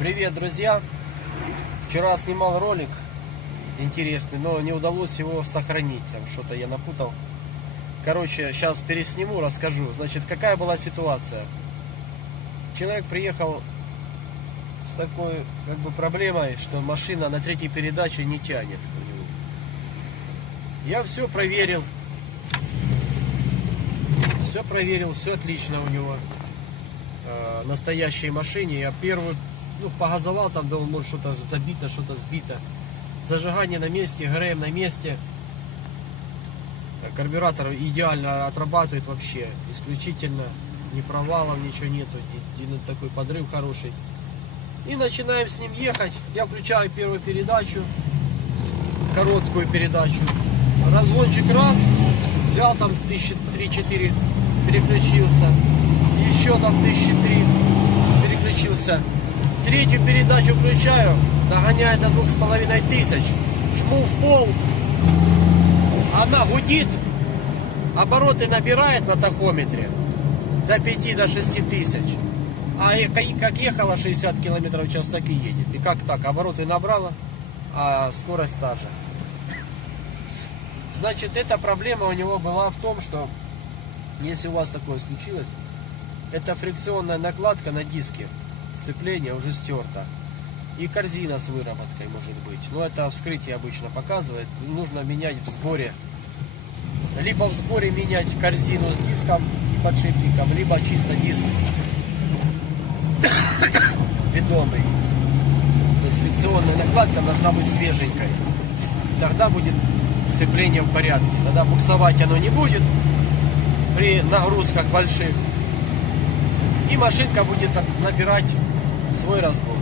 Привет, друзья! Вчера снимал ролик интересный, но не удалось его сохранить. Там что-то я напутал. Короче, сейчас пересниму, расскажу. Значит, какая была ситуация? Человек приехал с такой проблемой, что машина на третьей передаче не тянет у него. Я все проверил. Все отлично у него. Настоящей машине. Я первую погазовал, там думал, может что-то забито, что-то сбито. Зажигание на месте, ГРМ на месте. Карбюратор идеально отрабатывает вообще. Исключительно. Ни провалов, ничего нету. Такой подрыв хороший. И начинаем с ним ехать. Я включаю первую передачу. Короткую передачу. Разгончик раз. Взял там 1003-4. Переключился. Еще там 1003. Переключился. Третью передачу включаю, нагоняет до 2500, жму в пол, она гудит, обороты набирает на тахометре до 5-6 тысяч, а как ехала 60 км в час, так и едет. И как так, обороты набрала, а скорость та же. Значит, эта проблема у него была в том, что если у вас такое случилось, это фрикционная накладка на диске. Сцепление уже стерто. И корзина с выработкой может быть. Но это вскрытие обычно показывает. Нужно менять в сборе. Либо в сборе менять корзину с диском и подшипником, либо чисто диск ведомый. То есть фрикционная накладка должна быть свеженькой. Тогда будет сцепление в порядке. Тогда буксовать оно не будет при нагрузках больших. И машинка будет набирать свой разгон.